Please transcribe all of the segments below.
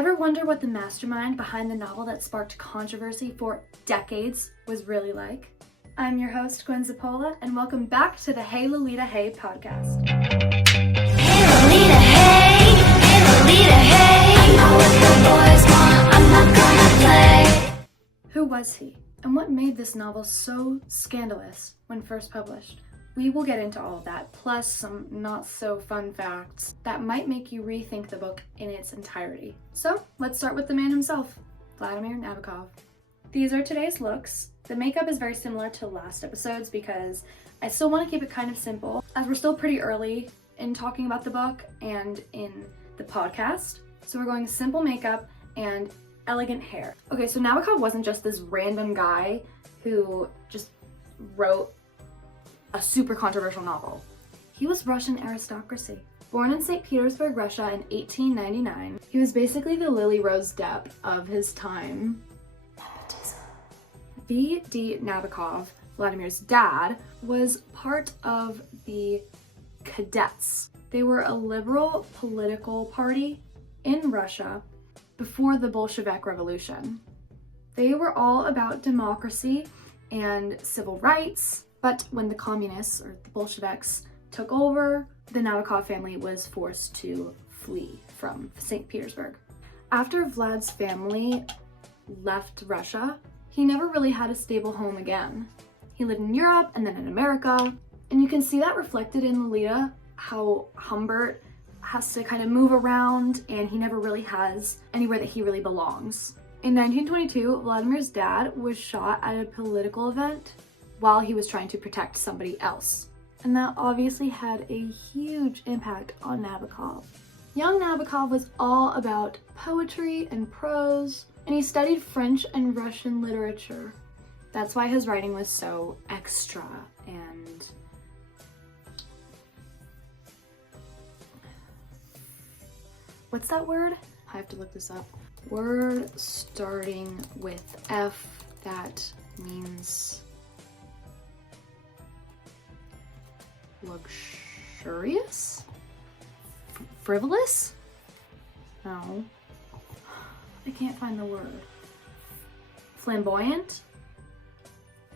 Ever wonder what the mastermind behind the novel that sparked controversy for decades was really like? I'm your host, Gwen Zappola, and welcome back to the Hey Lolita Hey podcast. Hey Lolita, hey, hey Lolita, hey. I know what the boys want, I'm not gonna play. Who was he, and what made this novel so scandalous when first published? We will get into all of that, plus some not so fun facts that might make you rethink the book in its entirety. So let's start with the man himself, Vladimir Nabokov. These are today's looks. The makeup is very similar to last episodes because I still want to keep it kind of simple, as we're still pretty early in talking about the book and in the podcast. So we're going simple makeup and elegant hair. Okay, so Nabokov wasn't just this random guy who just wrote a super controversial novel. He was Russian aristocracy. Born in St. Petersburg, Russia in 1899, he was basically the Lily Rose Depp of his time. V.D. Nabokov, Vladimir's dad, was part of the Cadets. They were a liberal political party in Russia before the Bolshevik Revolution. They were all about democracy and civil rights, but when the communists or the Bolsheviks took over, the Nabokov family was forced to flee from St. Petersburg. After Vlad's family left Russia, he never really had a stable home again. He lived in Europe and then in America, and you can see that reflected in Lolita, how Humbert has to kind of move around and he never really has anywhere that he really belongs. In 1922, Vladimir's dad was shot at a political event while he was trying to protect somebody else. And that obviously had a huge impact on Nabokov. Young Nabokov was all about poetry and prose, and he studied French and Russian literature. That's why his writing was so extra and what's that word? I have to look this up. Word starting with F that means luxurious? Frivolous? No. I can't find the word. Flamboyant?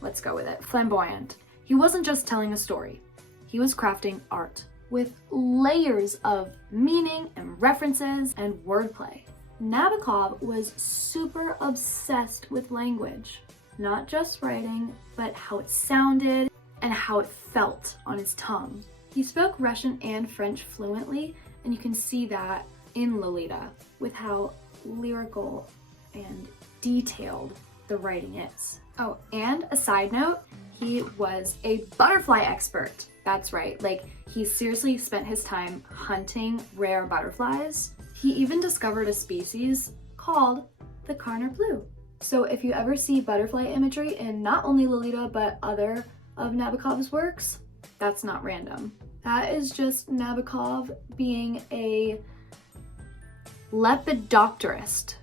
Let's go with it. Flamboyant. He wasn't just telling a story. He was crafting art with layers of meaning and references and wordplay. Nabokov was super obsessed with language. Not just writing, but how it sounded and how it felt on his tongue. He spoke Russian and French fluently, and you can see that in Lolita with how lyrical and detailed the writing is. Oh, and a side note, he was a butterfly expert. That's right, like he seriously spent his time hunting rare butterflies. He even discovered a species called the Karner blue. So if you ever see butterfly imagery in not only Lolita but other of Nabokov's works, that's not random. That is just Nabokov being a lepidopterist.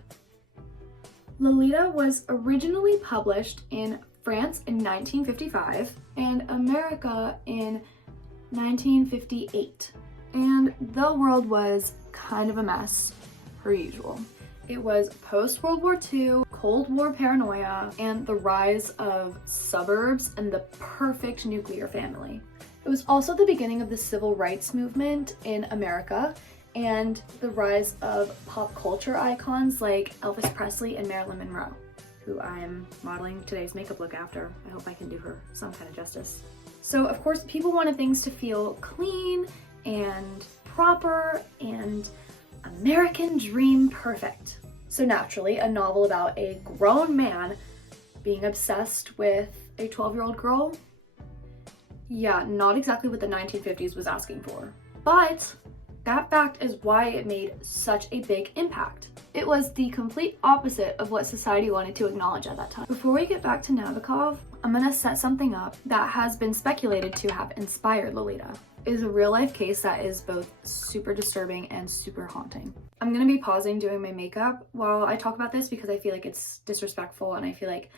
Lolita was originally published in France in 1955 and America in 1958. And the world was kind of a mess, per usual. It was post-World War II, Cold War paranoia, and the rise of suburbs and the perfect nuclear family. It was also the beginning of the civil rights movement in America and the rise of pop culture icons like Elvis Presley and Marilyn Monroe, who I am modeling today's makeup look after. I hope I can do her some kind of justice. So of course people wanted things to feel clean and proper and American dream perfect. So naturally, a novel about a grown man being obsessed with a 12-year-old girl, yeah, not exactly what the 1950s was asking for. But that fact is why it made such a big impact. It was the complete opposite of what society wanted to acknowledge at that time. Before we get back to Nabokov, I'm gonna set something up that has been speculated to have inspired Lolita. It is a real life case that is both super disturbing and super haunting. I'm gonna be pausing doing my makeup while I talk about this because I feel like it's disrespectful and I feel like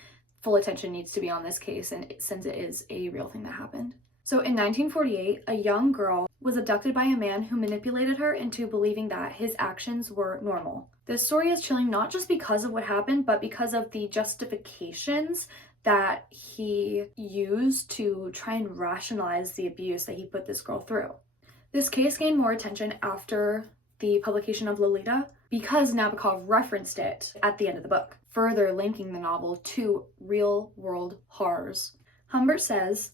full attention needs to be on this case and since it is a real thing that happened. So in 1948, a young girl was abducted by a man who manipulated her into believing that his actions were normal. This story is chilling not just because of what happened, but because of the justifications that he used to try and rationalize the abuse that he put this girl through. This case gained more attention after the publication of Lolita because Nabokov referenced it at the end of the book, further linking the novel to real-world horrors. Humbert says,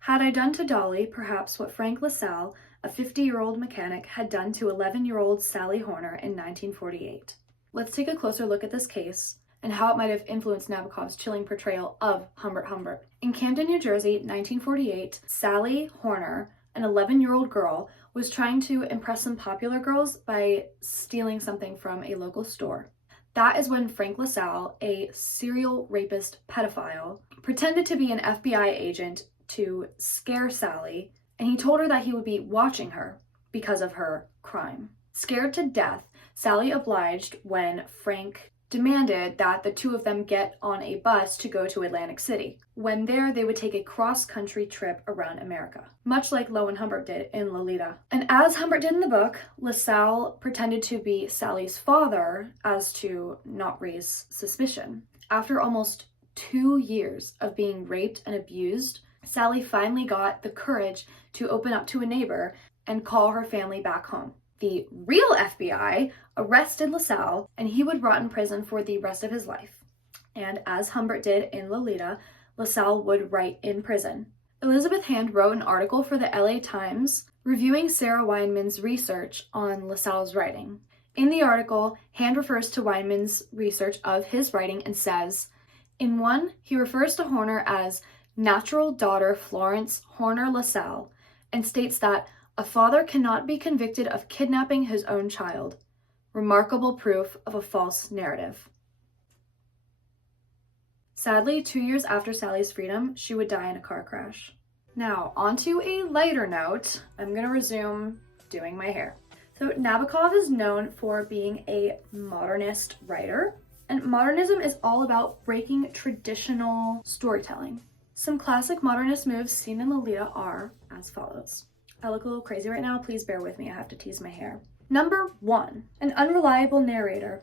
"Had I done to Dolly perhaps what Frank LaSalle, a 50-year-old mechanic, had done to 11-year-old Sally Horner in 1948. Let's take a closer look at this case and how it might have influenced Nabokov's chilling portrayal of Humbert Humbert. In Camden, New Jersey, 1948, Sally Horner, an 11-year-old girl, was trying to impress some popular girls by stealing something from a local store. That is when Frank LaSalle, a serial rapist pedophile, pretended to be an FBI agent to scare Sally, and he told her that he would be watching her because of her crime. Scared to death, Sally obliged when Frank demanded that the two of them get on a bus to go to Atlantic City. When there, they would take a cross-country trip around America, much like Lo and Humbert did in Lolita. And as Humbert did in the book, LaSalle pretended to be Sally's father as to not raise suspicion. After almost 2 years of being raped and abused, Sally finally got the courage to open up to a neighbor and call her family back home. The real FBI arrested LaSalle, and he would rot in prison for the rest of his life. And as Humbert did in Lolita, LaSalle would write in prison. Elizabeth Hand wrote an article for the LA Times reviewing Sarah Weinman's research on LaSalle's writing. In the article, Hand refers to Weinman's research of his writing and says, in one, he refers to Horner as natural daughter Florence Horner LaSalle and states that a father cannot be convicted of kidnapping his own child. Remarkable proof of a false narrative. Sadly, 2 years after Sally's freedom, she would die in a car crash. Now, onto a lighter note, I'm gonna resume doing my hair. So Nabokov is known for being a modernist writer, and modernism is all about breaking traditional storytelling. Some classic modernist moves seen in Lolita are as follows. I look a little crazy right now, please bear with me, I have to tease my hair. Number 1, an unreliable narrator.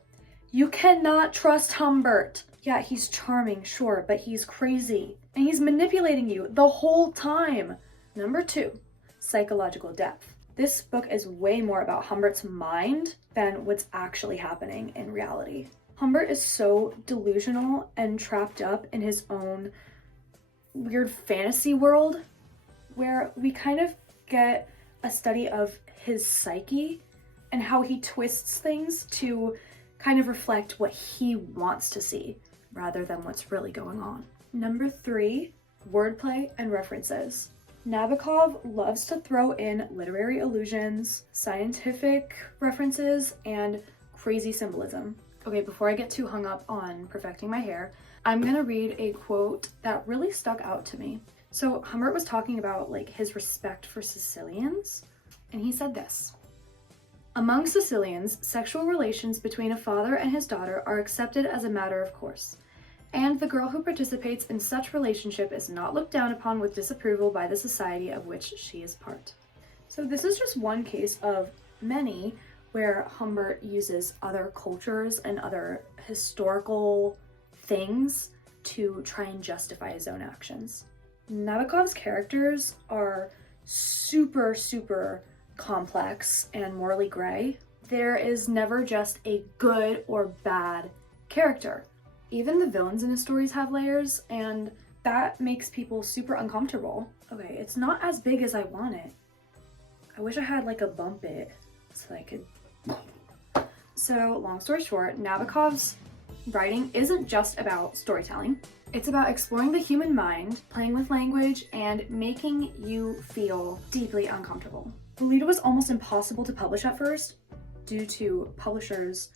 You cannot trust Humbert. Yeah, he's charming, sure, but he's crazy. And he's manipulating you the whole time. Number 2, psychological depth. This book is way more about Humbert's mind than what's actually happening in reality. Humbert is so delusional and trapped up in his own weird fantasy world where we kind of get a study of his psyche and how he twists things to kind of reflect what he wants to see rather than what's really going on. Number 3, wordplay and references. Nabokov loves to throw in literary allusions, scientific references, and crazy symbolism. Okay, before I get too hung up on perfecting my hair, I'm gonna read a quote that really stuck out to me. So Humbert was talking about his respect for Sicilians, and he said this. Among Sicilians, sexual relations between a father and his daughter are accepted as a matter of course, and the girl who participates in such relationship is not looked down upon with disapproval by the society of which she is part. So this is just one case of many where Humbert uses other cultures and other historical things to try and justify his own actions. Nabokov's characters are super, super complex and morally gray. There is never just a good or bad character. Even the villains in his stories have layers, and that makes people super uncomfortable. Okay, it's not as big as I want it. I wish I had a bump bit so I could... So, long story short, Nabokov's writing isn't just about storytelling. It's about exploring the human mind, playing with language, and making you feel deeply uncomfortable. Lolita was almost impossible to publish at first due to publishers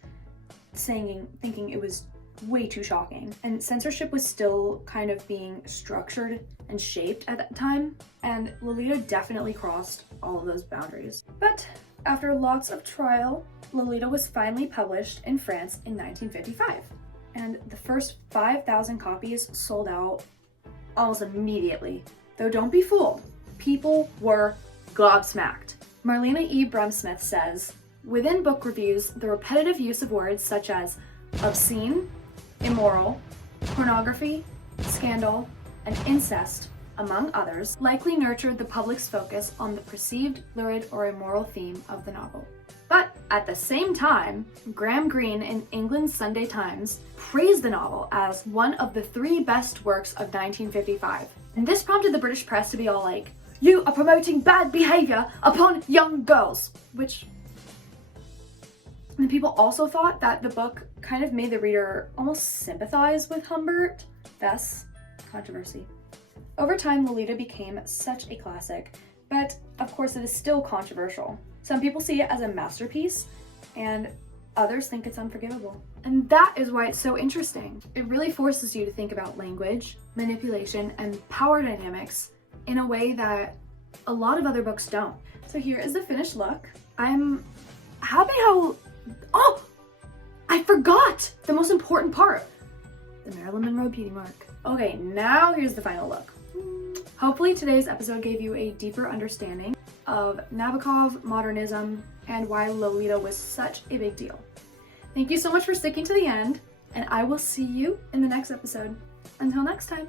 thinking it was way too shocking. And censorship was still kind of being structured and shaped at that time, and Lolita definitely crossed all of those boundaries. But after lots of trial, Lolita was finally published in France in 1955. And the first 5,000 copies sold out almost immediately. Though don't be fooled, people were gobsmacked. Marlena E. Brumsmith says, within book reviews, the repetitive use of words such as obscene, immoral, pornography, scandal, and incest, among others, likely nurtured the public's focus on the perceived lurid or immoral theme of the novel. But at the same time, Graham Greene in England's Sunday Times praised the novel as one of the 3 best works of 1955. And this prompted the British press to be all like, "You are promoting bad behavior upon young girls," which the people also thought that the book kind of made the reader almost sympathize with Humbert, thus controversy. Over time, Lolita became such a classic, but of course it is still controversial. Some people see it as a masterpiece, and others think it's unforgivable. And that is why it's so interesting. It really forces you to think about language, manipulation, and power dynamics in a way that a lot of other books don't. So here is the finished look. I'm happy how... Oh! I forgot the most important part. The Marilyn Monroe beauty mark. Okay, now here's the final look. Hopefully today's episode gave you a deeper understanding of Nabokov, modernism, and why Lolita was such a big deal. Thank you so much for sticking to the end, and I will see you in the next episode. Until next time.